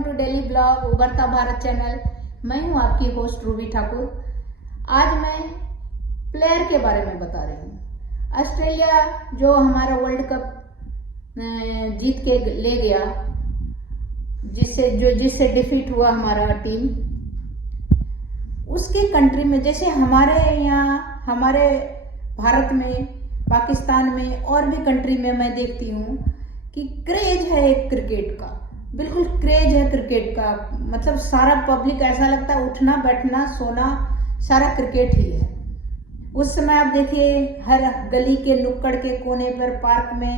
Welcome to daily blog उभरता Bharat channel. मैं हूं आपकी होस्ट रूबी ठाकुर। आज मैं प्लेयर के बारे में बता रही हूं। ऑस्ट्रेलिया जो हमारा वर्ल्ड कप जीत के ले गया, जिससे डिफीट हुआ हमारा टीम, उसके कंट्री में, जैसे हमारे यहाँ, हमारे भारत में, पाकिस्तान में और भी कंट्री में मैं देखती हूँ कि क्रेज है एक क्रिकेट का, बिल्कुल क्रेज है क्रिकेट का। मतलब सारा पब्लिक, ऐसा लगता है उठना बैठना सोना सारा क्रिकेट ही है। उस समय आप देखिए हर गली के नुक्कड़ के कोने पर, पार्क में,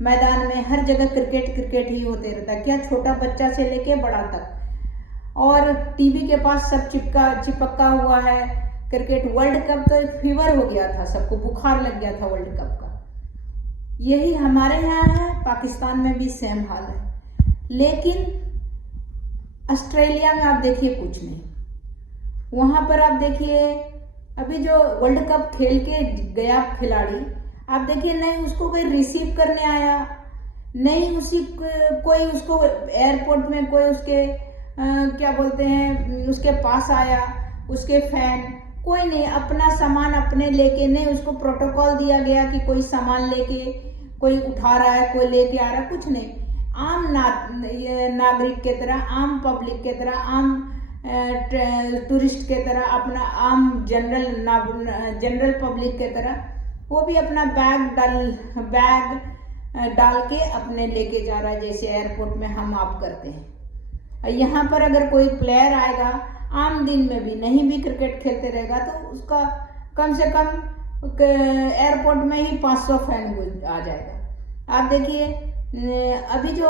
मैदान में, हर जगह क्रिकेट क्रिकेट ही होते रहता है। क्या छोटा बच्चा से लेके बड़ा तक, और टीवी के पास सब चिपका हुआ है क्रिकेट। वर्ल्ड कप तो एक फीवर हो गया था, सबको बुखार लग गया था वर्ल्ड कप का। यही हमारे यहाँ है, पाकिस्तान में भी सेम हाल है। लेकिन ऑस्ट्रेलिया में आप देखिए कुछ नहीं। वहां पर आप देखिए अभी जो वर्ल्ड कप खेल के गया खिलाड़ी, आप देखिए नहीं उसको कोई रिसीव करने आया, नहीं कोई उसको एयरपोर्ट में कोई उसके क्या बोलते हैं उसके पास आया, उसके फैन कोई नहीं। अपना सामान अपने लेके, नहीं उसको प्रोटोकॉल दिया गया कि कोई सामान लेके कोई उठा रहा है, कोई लेके आ रहा है, कुछ नहीं। आम नागरिक के तरह, आम पब्लिक के तरह, आम टूरिस्ट के तरह, अपना आम जनरल पब्लिक के तरह वो भी अपना बैग डाल के अपने लेके जा रहा है, जैसे एयरपोर्ट में हम आप करते हैं। यहाँ पर अगर कोई प्लेयर आएगा आम दिन में भी, नहीं भी क्रिकेट खेलते रहेगा, तो उसका कम से कम एयरपोर्ट में ही 500 फैन आ जाएगा। आप देखिए अभी जो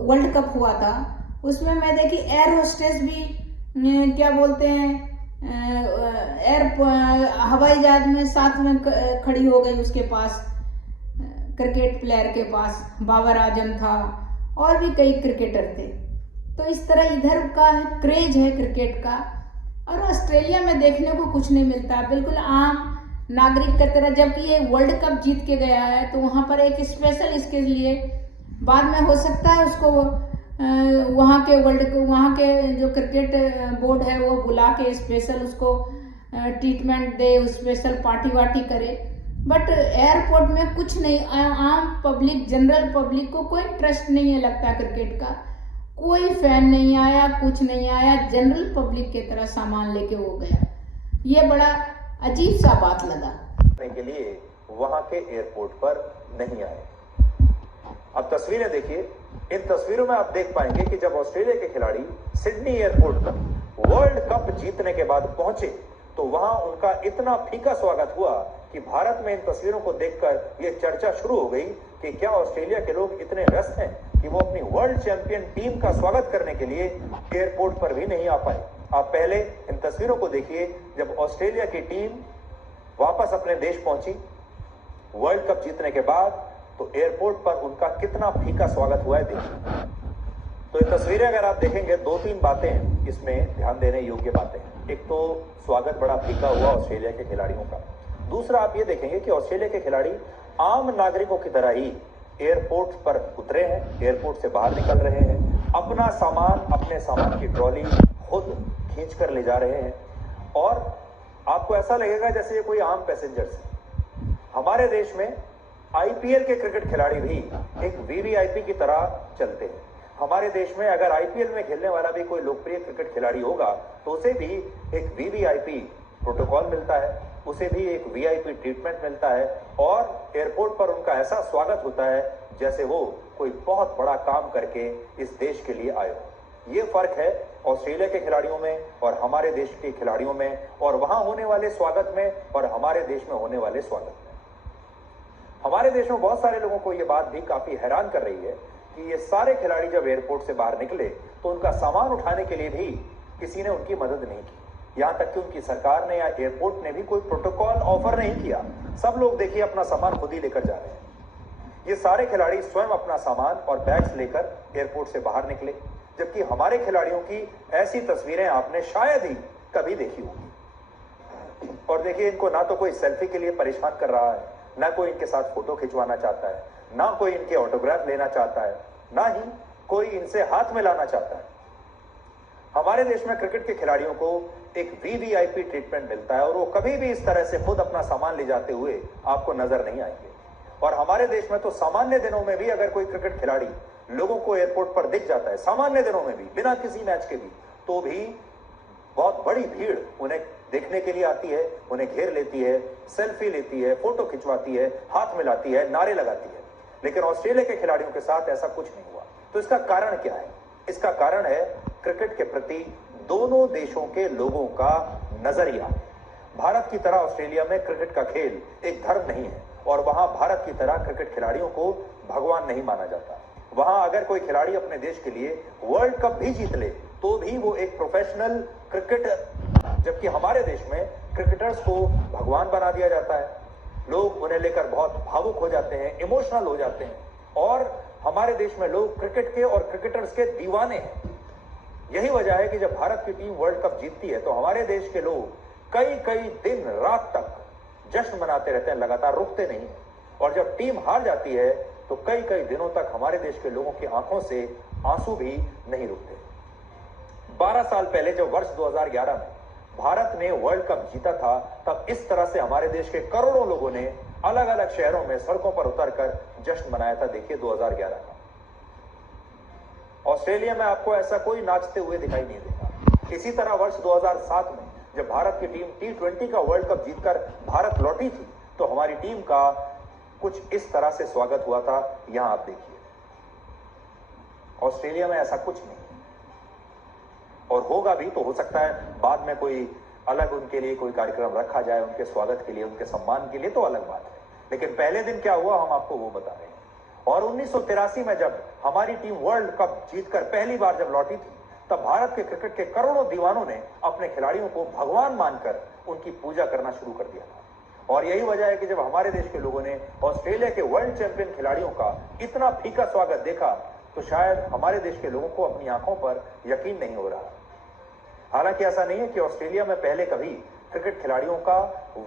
वर्ल्ड कप हुआ था उसमें मैं देखी एयर होस्टेस भी क्या बोलते हैं हवाई जहाज में साथ में खड़ी हो गई उसके पास, क्रिकेट प्लेयर के पास। बाबर आजम था और भी कई क्रिकेटर थे। तो इस तरह इधर का क्रेज है क्रिकेट का, और ऑस्ट्रेलिया में देखने को कुछ नहीं मिलता, बिल्कुल आम नागरिक की तरह। जबकि ये वर्ल्ड कप जीत के गया है तो वहाँ पर एक स्पेशल इसके लिए बाद में हो सकता है उसको वहाँ के जो क्रिकेट बोर्ड है वो बुला के स्पेशल उसको ट्रीटमेंट दे, स्पेशल पार्टी वार्टी करे। बट एयरपोर्ट में कुछ नहीं, आम पब्लिक, जनरल पब्लिक को कोई इंटरेस्ट नहीं है लगता क्रिकेट का। कोई फैन नहीं आया, कुछ नहीं आया, जनरल पब्लिक की तरह सामान लेके हो गया। ये बड़ा अजीब सा बात लगा। के लिए वहां के एयरपोर्ट पर नहीं आए। अब तस्वीरें देखिए। इन तस्वीरों में आप देख पाएंगे कि जब ऑस्ट्रेलिया के खिलाड़ी सिडनी एयरपोर्ट पर वर्ल्ड कप जीतने के बाद पहुंचे तो वहां उनका इतना फीका स्वागत हुआ कि भारत में इन तस्वीरों को देखकर यह चर्चा शुरू हो गई कि क्या ऑस्ट्रेलिया के लोग इतने व्यस्त हैं कि वो अपनी वर्ल्ड चैंपियन टीम का स्वागत करने के लिए एयरपोर्ट पर भी नहीं आ पाए। आप पहले इन तस्वीरों को देखिए। जब ऑस्ट्रेलिया की टीम वापस अपने देश पहुंची वर्ल्ड कप जीतने के बाद, तो एयरपोर्ट पर उनका कितना फीका स्वागत हुआ है देखिए। तो ये तस्वीरें अगर आप देखेंगे, 2-3 बातें इसमें ध्यान देने योग्य बातें हैं। एक तो स्वागत बड़ा फीका हुआ ऑस्ट्रेलिया के खिलाड़ियों का। दूसरा आप ये देखेंगे कि ऑस्ट्रेलिया के खिलाड़ी आम नागरिकों की तरह ही एयरपोर्ट पर उतरे हैं, एयरपोर्ट से बाहर निकल रहे हैं, अपने सामान की ट्रॉली खुद खींच कर ले जा रहे हैं, और आपको ऐसा लगेगा जैसे ये कोई आम पैसेंजर्स है। हमारे देश में आईपीएल के क्रिकेट खिलाड़ी भी एक वीवीआईपी की तरह चलते हैं। हमारे देश में अगर आईपीएल में खेलने वाला भी कोई लोकप्रिय क्रिकेट खिलाड़ी होगा तो उसे भी एक वीवीआईपी प्रोटोकॉल मिलता है, उसे भी एक वीआईपी ट्रीटमेंट मिलता है, और एयरपोर्ट पर उनका ऐसा स्वागत होता है जैसे वो कोई बहुत बड़ा काम करके इस देश के लिए आए हो। ये फर्क है ऑस्ट्रेलिया के खिलाड़ियों में और हमारे देश के खिलाड़ियों में, और वहां होने वाले स्वागत में और हमारे देश में होने वाले स्वागत में। हमारे देश में बहुत सारे लोगों को यह बात भी काफी हैरान कर रही है कि ये सारे खिलाड़ी जब एयरपोर्ट से बाहर निकले तो उनका सामान उठाने के लिए भी किसी ने उनकी मदद नहीं की। यहां तक कि उनकी सरकार ने या एयरपोर्ट ने भी कोई प्रोटोकॉल ऑफर नहीं किया। सब लोग देखिए अपना सामान खुद ही लेकर जा रहे हैं। ये सारे खिलाड़ी स्वयं अपना सामान और बैग्स लेकर एयरपोर्ट से बाहर निकले, जबकि हमारे खिलाड़ियों की ऐसी तस्वीरें आपने शायद ही कभी देखी होगी। और देखिए, इनको ना तो कोई सेल्फी के लिए परेशान कर रहा है, ना कोई इनके साथ फोटो खिंचवाना चाहता है, ना कोई इनके ऑटोग्राफ लेना चाहता है, ना ही कोई इनसे हाथ मिलाना चाहता है। हमारे देश में क्रिकेट के खिलाड़ियों को एक वीवीआईपी ट्रीटमेंट मिलता है और वो कभी भी इस तरह से खुद अपना सामान ले जाते हुए आपको नजर नहीं आएंगे। और हमारे देश में तो सामान्य दिनों में भी अगर कोई क्रिकेट खिलाड़ी लोगों को एयरपोर्ट पर दिख जाता है, सामान्य दिनों में भी बिना किसी मैच के भी, तो भी बहुत बड़ी भीड़ उन्हें देखने के लिए आती है, उन्हें घेर लेती है, सेल्फी लेती है, फोटो खिंचवाती है, हाथ मिलाती है, नारे लगाती है। लेकिन ऑस्ट्रेलिया के खिलाड़ियों के साथ ऐसा कुछ नहीं हुआ। तो इसका कारण क्या है? इसका कारण है क्रिकेट के प्रति दोनों देशों के लोगों का नजरिया। भारत की तरह ऑस्ट्रेलिया में क्रिकेट का खेल एक धर्म नहीं है और वहां भारत की तरह क्रिकेट खिलाड़ियों को भगवान नहीं माना जाता। वहां अगर कोई खिलाड़ी अपने देश के लिए वर्ल्ड कप भी जीत ले तो भी वो एक प्रोफेशनल क्रिकेटर, जबकि हमारे देश में क्रिकेटर्स को भगवान बना दिया जाता है। लोग उन्हें लेकर बहुत भावुक हो जाते हैं, इमोशनल हो जाते हैं और हमारे देश में लोग क्रिकेट के और क्रिकेटर्स के दीवाने हैं। यही वजह है कि जब भारत की टीम वर्ल्ड कप जीतती है तो हमारे देश के लोग कई कई दिन रात तक जश्न मनाते रहते हैं, लगातार रुकते नहीं। और जब टीम हार जाती है तो कई कई दिनों तक हमारे देश के लोगों की आंखों से आंसू भी नहीं रुकते। 12 साल पहले जब वर्ष 2011 में भारत ने वर्ल्ड कप जीता था, तब इस तरह से हमारे देश के करोड़ों लोगों ने अलग अलग शहरों में सड़कों पर उतरकर जश्न मनाया था। देखिए 2011 का ऑस्ट्रेलिया में आपको ऐसा कोई नाचते हुए दिखाई नहीं देगा। इसी तरह वर्ष 2007 में जब भारत की टीम T20 का वर्ल्ड कप जीतकर भारत लौटी थी तो हमारी टीम का कुछ इस तरह से स्वागत हुआ था। यहां आप देखिए, ऑस्ट्रेलिया में ऐसा कुछ नहीं और होगा भी तो हो सकता है बाद में कोई अलग उनके लिए कोई कार्यक्रम रखा जाए, उनके स्वागत के लिए, उनके सम्मान के लिए, तो अलग बात है। लेकिन पहले दिन क्या हुआ हम आपको वो बता रहे हैं। और 1983 में जब हमारी टीम वर्ल्ड कप जीतकर पहली बार जब लौटी थी तब भारत के क्रिकेट के करोड़ों दीवानों ने अपने खिलाड़ियों को भगवान मानकर उनकी पूजा करना शुरू कर दिया था। और यही वजह है कि जब हमारे देश के लोगों ने ऑस्ट्रेलिया के वर्ल्ड चैंपियन खिलाड़ियों का इतना फीका स्वागत देखा तो शायद हमारे देश के लोगों को अपनी आंखों पर यकीन नहीं हो रहा। हालांकि ऐसा नहीं है कि ऑस्ट्रेलिया में पहले कभी क्रिकेट खिलाड़ियों का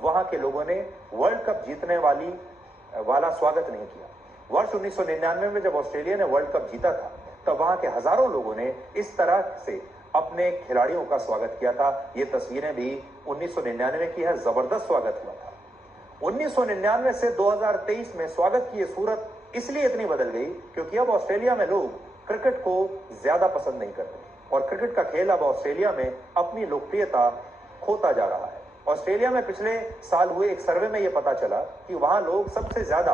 वहां के लोगों ने वर्ल्ड कप जीतने वाला स्वागत नहीं किया। वर्ष 1999 में जब ऑस्ट्रेलिया ने वर्ल्ड कप जीता था तब वहां के हजारों लोगों ने इस तरह से अपने खिलाड़ियों का स्वागत किया था। ये तस्वीरें भी 1999 की है, जबरदस्त स्वागत हुआ था। 1999 से 2023 में स्वागत की ये सूरत इसलिए इतनी बदल गई क्योंकि अब ऑस्ट्रेलिया में लोग क्रिकेट को ज्यादा पसंद नहीं करते और क्रिकेट का खेल अब ऑस्ट्रेलिया में अपनी लोकप्रियता खोता जा रहा है। ऑस्ट्रेलिया में पिछले साल हुए एक सर्वे में यह पता चला कि वहां लोग सबसे ज्यादा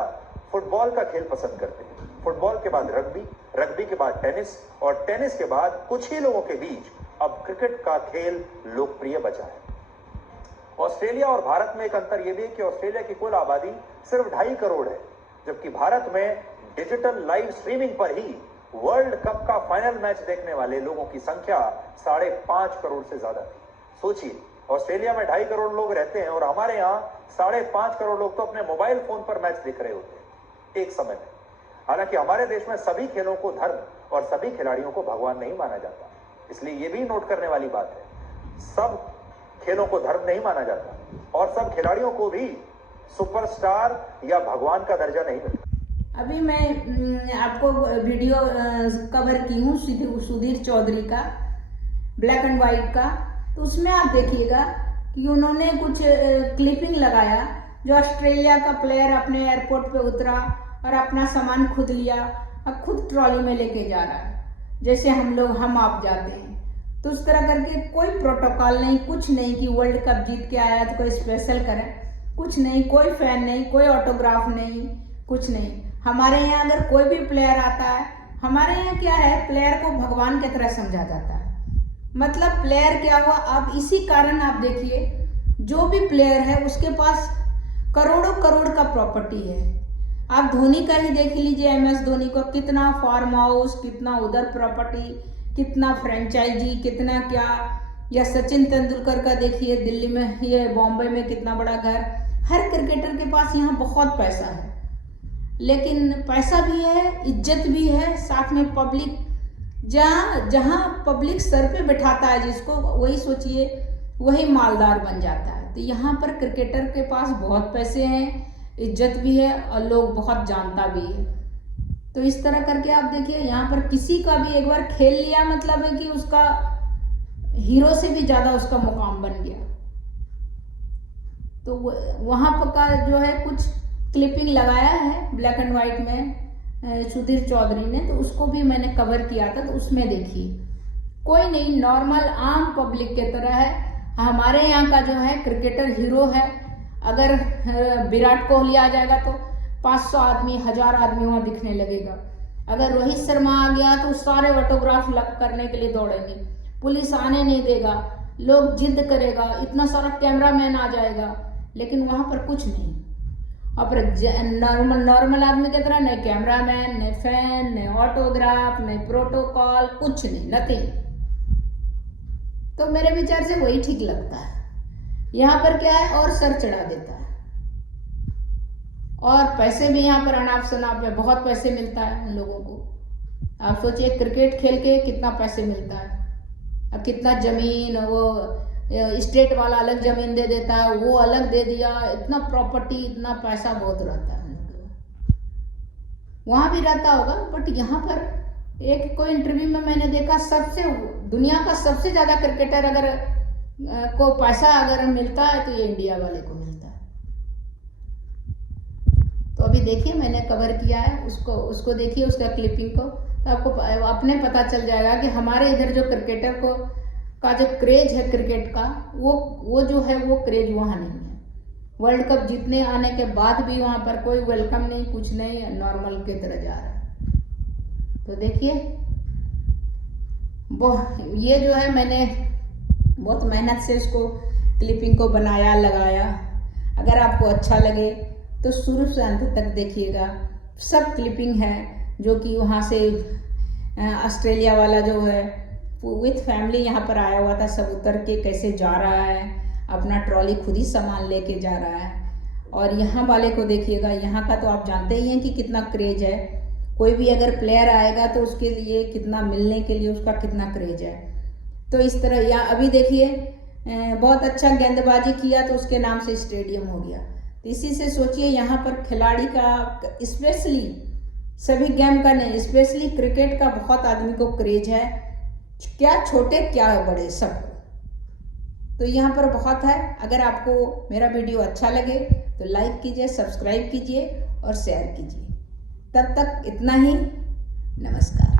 फुटबॉल का खेल पसंद करते हैं। फुटबॉल के बाद रग्बी, रग्बी के बाद टेनिस और टेनिस के बाद कुछ ही लोगों के बीच अब क्रिकेट का खेल लोकप्रिय बचा है। ऑस्ट्रेलिया और भारत में एक अंतर यह भी है कि ऑस्ट्रेलिया की कुल आबादी सिर्फ 2.5 करोड़ है, जबकि भारत में डिजिटल लाइव स्ट्रीमिंग पर ही वर्ल्ड कप का फाइनल मैच देखने वाले लोगों की संख्या 5.5 करोड़ से ज्यादा थी। सोचिए, ऑस्ट्रेलिया में 2.5 करोड़ लोग रहते हैं और हमारे यहाँ 5.5 करोड़ लोग तो अपने मोबाइल फोन पर मैच देख रहे होते हैं एक समय में। हालांकि हमारे देश में सभी खेलों को धर्म और सभी खिलाड़ियों को भगवान नहीं माना जाता, इसलिए यह भी नोट करने वाली बात है। सब खेलों को धर्म नहीं माना जाता और सब खिलाड़ियों को भी सुपरस्टार या भगवान का दर्जा नहीं मिलता। अभी मैं आपको वीडियो कवर की हूँ सुधीर चौधरी का, ब्लैक एंड व्हाइट का, तो उसमें आप देखिएगा कि उन्होंने कुछ क्लिपिंग लगाया जो ऑस्ट्रेलिया का प्लेयर अपने एयरपोर्ट पे उतरा और अपना सामान खुद लिया और खुद ट्रॉली में लेके जा रहा है, जैसे हम आप जाते हैं। तो उस तरह करके कोई प्रोटोकॉल नहीं, कुछ नहीं कि वर्ल्ड कप जीत के आया तो कोई स्पेशल करे, कुछ नहीं, कोई फैन नहीं, कोई ऑटोग्राफ नहीं, कुछ नहीं। हमारे यहाँ अगर कोई भी प्लेयर आता है, हमारे यहाँ क्या है, प्लेयर को भगवान की तरह समझा जाता है। मतलब प्लेयर क्या हुआ, अब इसी कारण आप देखिए जो भी प्लेयर है उसके पास करोड़ों करोड़ का प्रॉपर्टी है। आप धोनी का ही देख लीजिए, MS धोनी को कितना फार्म हाउस, कितना उधर प्रॉपर्टी, कितना फ्रेंचाइजी, कितना क्या, या सचिन तेंदुलकर का देखिए दिल्ली में, ये बॉम्बे में कितना बड़ा घर। हर क्रिकेटर के पास यहाँ बहुत पैसा है, लेकिन पैसा भी है, इज्जत भी है, साथ में पब्लिक, जहाँ पब्लिक सर पे बैठाता है जिसको, वही सोचिए वही मालदार बन जाता है। तो यहाँ पर क्रिकेटर के पास बहुत पैसे हैं, इज्जत भी है और लोग बहुत जानता भी है। तो इस तरह करके आप देखिए यहाँ पर किसी का भी एक बार खेल लिया मतलब है कि उसका हीरो से भी ज़्यादा उसका मुकाम बन गया। तो वहाँ पर का जो है कुछ क्लिपिंग लगाया है ब्लैक एंड वाइट में सुधीर चौधरी ने, तो उसको भी मैंने कवर किया था। तो उसमें देखिए कोई नहीं, नॉर्मल आम पब्लिक के तरह है। हमारे यहाँ का जो है क्रिकेटर हीरो है। अगर विराट कोहली आ जाएगा तो 500 आदमी 1000 आदमी वहाँ दिखने लगेगा। अगर रोहित शर्मा आ गया तो सारे ऑटोग्राफ करने के लिए दौड़ेंगे, पुलिस आने नहीं देगा, लोग जिद करेगा, इतना सारा कैमरामैन आ जाएगा। लेकिन वहाँ पर कुछ नहीं। और नॉर्मल आदमी की तरह न कैमरामैन, न फैन, न ऑटोग्राफ, न प्रोटोकॉल, कुछ नहीं, नथिंग। तो मेरे विचार से वही ठीक लगता है। यहाँ पर क्या है, और सर चढ़ा देता है। और पैसे भी यहाँ पर अनाप शनाप में बहुत पैसे मिलता है उन लोगों को। आप सोचिए क्रिकेट खेल के कितना पैसे मिलता है। अब कितना जमीन, वो स्टेट वाला अलग जमीन दे देता है, वो अलग दे दिया, इतना प्रॉपर्टी, इतना पैसा बहुत रहता है। वहाँ भी रहता होगा, बट यहाँ पर एक कोई इंटरव्यू में मैंने देखा दुनिया का सबसे ज्यादा क्रिकेटर अगर को पैसा अगर मिलता है तो ये इंडिया वाले को मिलता है। तो अभी देखिए मैंने कवर किया है उसको देखिए, उसका क्लिपिंग को, तो आपको अपने पता चल जाएगा कि हमारे इधर जो क्रिकेटर का जो क्रेज है क्रिकेट का, वो जो है वो क्रेज वहाँ नहीं है। वर्ल्ड कप जीतने आने के बाद भी वहाँ पर कोई वेलकम नहीं, कुछ नहीं, नॉर्मल की तरह जा रहा है। तो देखिए ये जो है मैंने बहुत मेहनत से इसको क्लिपिंग को बनाया, लगाया। अगर आपको अच्छा लगे तो शुरू से अंत तक देखिएगा। सब क्लिपिंग है जो कि वहाँ से ऑस्ट्रेलिया वाला जो है विथ फैमिली यहाँ पर आया हुआ था, सब उतर के कैसे जा रहा है, अपना ट्रॉली खुद ही सामान लेके जा रहा है। और यहाँ वाले को देखिएगा, यहाँ का तो आप जानते ही हैं कि कितना क्रेज है। कोई भी अगर प्लेयर आएगा तो उसके लिए कितना मिलने के लिए उसका कितना क्रेज है। तो इस तरह यहाँ अभी देखिए बहुत अच्छा गेंदबाजी किया तो उसके नाम से स्टेडियम हो गया। तो इसी से सोचिए यहाँ पर खिलाड़ी का, स्पेशली सभी गेम का नहीं, स्पेशली क्रिकेट का बहुत आदमी को क्रेज है, क्या छोटे क्या बड़े सबको। तो यहाँ पर बहुत है। अगर आपको मेरा वीडियो अच्छा लगे तो लाइक कीजिए, सब्सक्राइब कीजिए और शेयर कीजिए। तब तक इतना ही, नमस्कार।